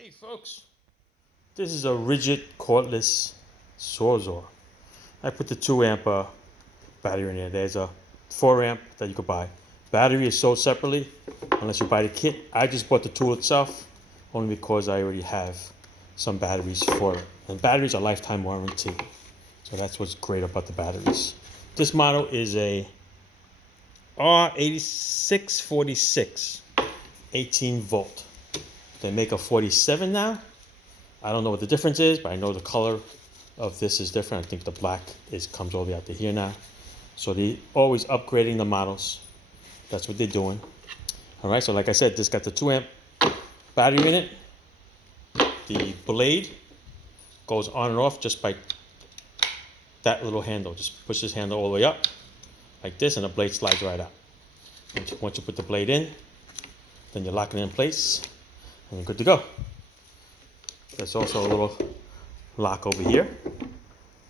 Hey folks, this is a Ridgid cordless Sawzall. I put the 2 amp battery in there. There's a 4 amp that you could buy. Battery is sold separately unless you buy the kit. I just bought the tool itself only because I already have some batteries for it. And batteries are lifetime warranty. So that's what's great about the batteries. This model is a R8646 18 volt. They make a 47 now. I don't know what the difference is, but I know the color of this is different. I think the black comes all the way out to here now. So they're always upgrading the models. That's what they're doing. All right, so like I said, this got the 2 amp battery in it. The blade goes on and off just by that little handle. Just push this handle all the way up like this, and the blade slides right out. Once you put the blade in, then you lock it in place, and you're good to go. There's also a little lock over here.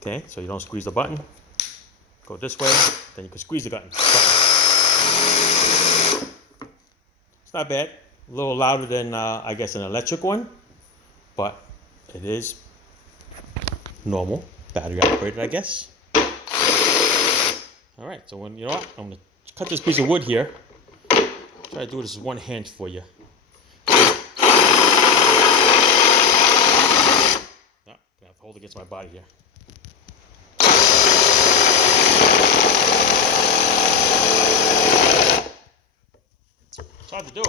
Okay, so you don't squeeze the button. Go this way, then you can squeeze the button. It's not bad. A little louder than, I guess, an electric one, but it is normal, battery operated, I guess. All right, so you know what? I'm gonna cut this piece of wood here. Try to do this with one hand for you. I have to hold it against my body here. It's hard to do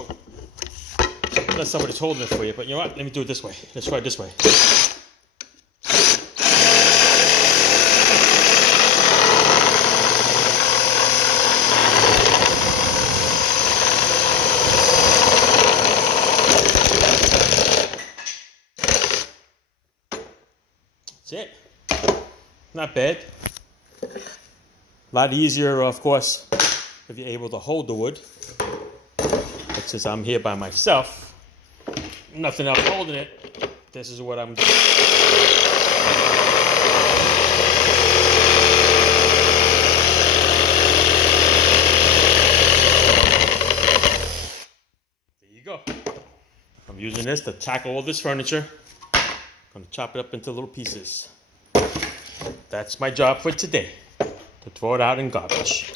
unless somebody's holding it for you, but you know what? Let me do it this way. Let's try it this way. That's it. Not bad. A lot easier, of course, if you're able to hold the wood. But since I'm here by myself, nothing else holding it, this is what I'm doing. There you go. I'm using this to tackle all this furniture. I'm going to chop it up into little pieces. That's my job for today, to throw it out in garbage.